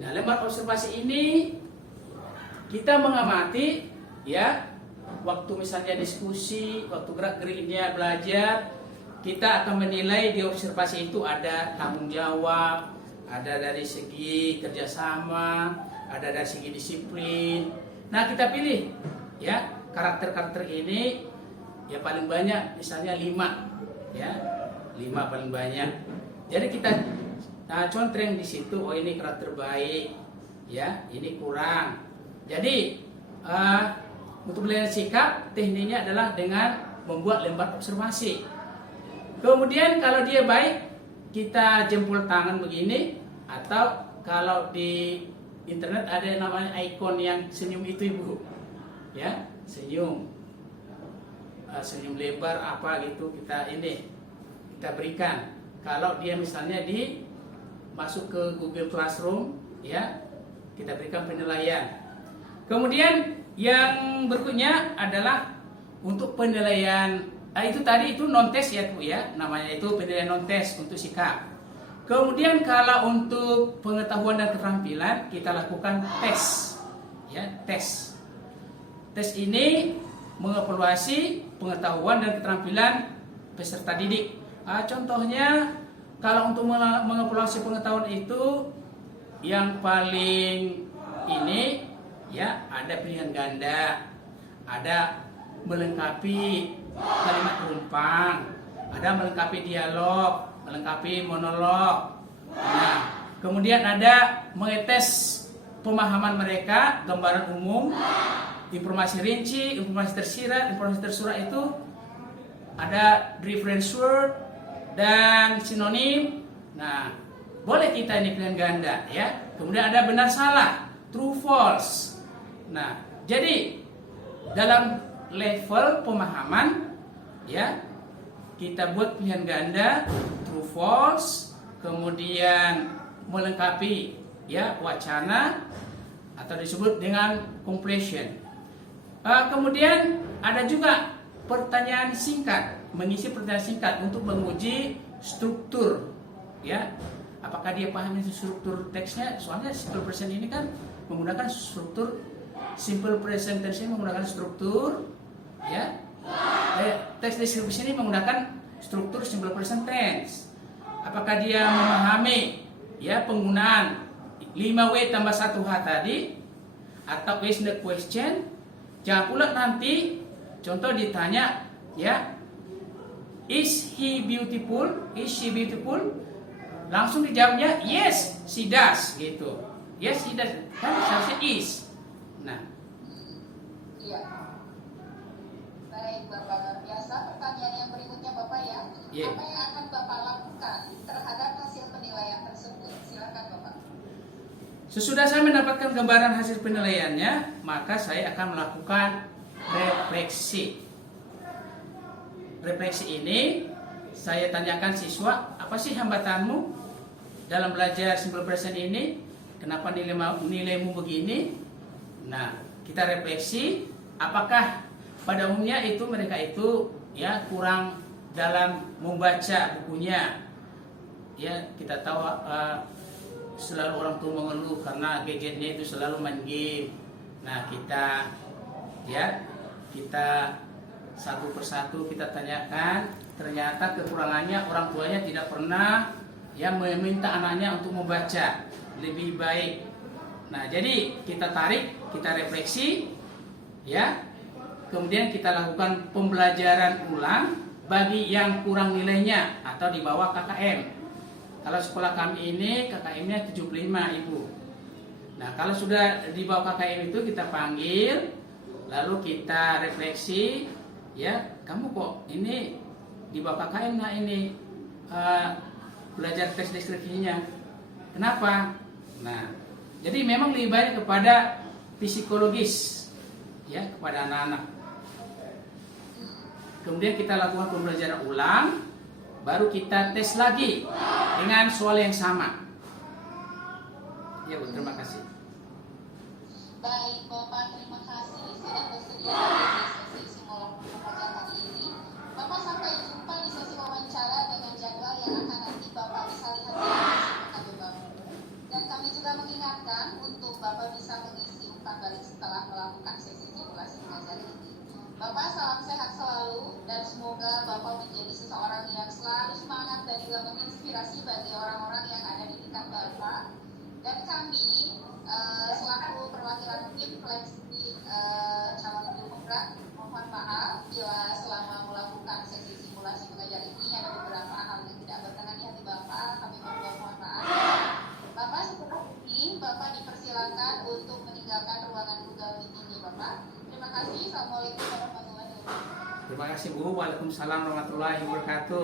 Nah, lembar observasi ini kita mengamati ya, waktu misalnya diskusi, waktu gerak-geriknya belajar, kita akan menilai di observasi itu ada tanggung jawab, ada dari segi kerjasama, ada dari segi disiplin. Nah, kita pilih ya karakter-karakter ini ya paling banyak misalnya 5 ya, 5 paling banyak. Jadi kita contreng di situ, oh ini karakter baik ya, ini kurang. Jadi untuk penilaian sikap tekniknya adalah dengan membuat lembar observasi. Kemudian kalau dia baik, kita jempol tangan begini, atau kalau di internet ada yang namanya ikon yang senyum itu ibu, ya senyum, senyum lebar apa gitu, kita berikan. Kalau dia misalnya masuk ke Google Classroom, ya kita berikan penilaian. Kemudian yang berikutnya adalah untuk penilaian itu tadi itu non tes ya Bu ya, namanya itu penilaian non tes untuk sikap. Kemudian kalau untuk pengetahuan dan keterampilan kita lakukan tes ya, tes. Tes ini mengevaluasi pengetahuan dan keterampilan peserta didik. Contohnya kalau untuk mengevaluasi pengetahuan itu yang paling ini ya, ada pilihan ganda, ada melengkapi kalimat perumpang, ada melengkapi dialog, melengkapi monolog. Nah, kemudian ada mengetes pemahaman mereka, gambaran umum, informasi rinci, informasi tersirat, informasi tersurat itu ada reference word dan sinonim. Nah, boleh kita ini pilihan ganda ya. Kemudian ada benar salah, true false. Nah, jadi dalam level pemahaman ya, kita buat pilihan ganda, true false, kemudian melengkapi ya wacana atau disebut dengan completion. Kemudian ada juga pertanyaan singkat, mengisi pertanyaan singkat untuk menguji struktur ya. Apakah dia paham struktur teksnya? Soalnya simple present ini kan menggunakan struktur, simple present tense ini menggunakan struktur ya. Teks deskripsi ini menggunakan struktur simple present tense. Apakah dia memahami ya penggunaan 5W tambah 1H tadi, atau is the question? Jangan pula nanti contoh ditanya ya, is he beautiful? Is she beautiful? Langsung dijawabnya yes, she does gitu. Yes, she does. Kan seharusnya is. Nah. Iya. Baik, Bapak luar biasa. Pertanyaan yang berikutnya Bapak ya. Yeah. Apa yang akan Bapak lakukan terhadap hasil penilaian tersebut? Silakan Bapak. Sesudah saya mendapatkan gambaran hasil penilaiannya, maka saya akan melakukan refleksi. Refleksi ini saya tanyakan siswa, apa sih hambatanmu dalam belajar simple present ini? Kenapa nilaimu begini? Nah, kita refleksi, apakah pada umumnya itu mereka itu ya kurang dalam membaca bukunya. Ya, kita tahu selalu orang tua mengeluh karena gadgetnya itu selalu main game. Nah, kita satu persatu kita tanyakan, ternyata kekurangannya orang tuanya tidak pernah yang meminta anaknya untuk membaca lebih baik. Nah, jadi kita tarik, kita refleksi ya. Kemudian kita lakukan pembelajaran ulang bagi yang kurang nilainya atau di bawah KKM. Kalau sekolah kami ini KKM-nya 75 Ibu. Nah, kalau sudah di bawah KKM itu kita panggil, lalu kita refleksi ya, kamu kok ini di bawah KKM, nah ini belajar teks deskripsinya. Kenapa? Nah, jadi memang lebih baik kepada psikologis ya, kepada anak-anak. Kemudian kita lakukan pembelajaran ulang, baru kita tes lagi dengan soal yang sama. Ya Bu, terima kasih. Baik Bapak, terima kasih sudah bersedia di sesi simulasi pembelajaran kali ini. Bapak sampai jumpa di sesi wawancara dengan jadwal yang akan nanti Bapak bisa lihat di sesi Bapak. Dan kami juga mengingatkan untuk Bapak bisa mengisi umpan balik setelah melakukan sesi simulasi mengajar ini. Bapak salam sehat selalu dan semoga Bapak menjadi seseorang yang selalu semangat dan juga menginspirasi bagi orang-orang yang ada di dekat Bapak. Dan kami selaku perwakilan tim seleksi calon demokrat mohon maaf bila selama melakukan sesi simulasi mengajar ini ada beberapa hal yang tidak berkenan di hati Bapak. Kami mohon maaf. Bapak setelah ini Bapak dipersilakan untuk meninggalkan ruangan Google Meet ini Bapak. Terima kasih. Assalamualaikum warahmatullahi wabarakatuh. Terima kasih Bu. Waalaikumsalam warahmatullahi wabarakatuh.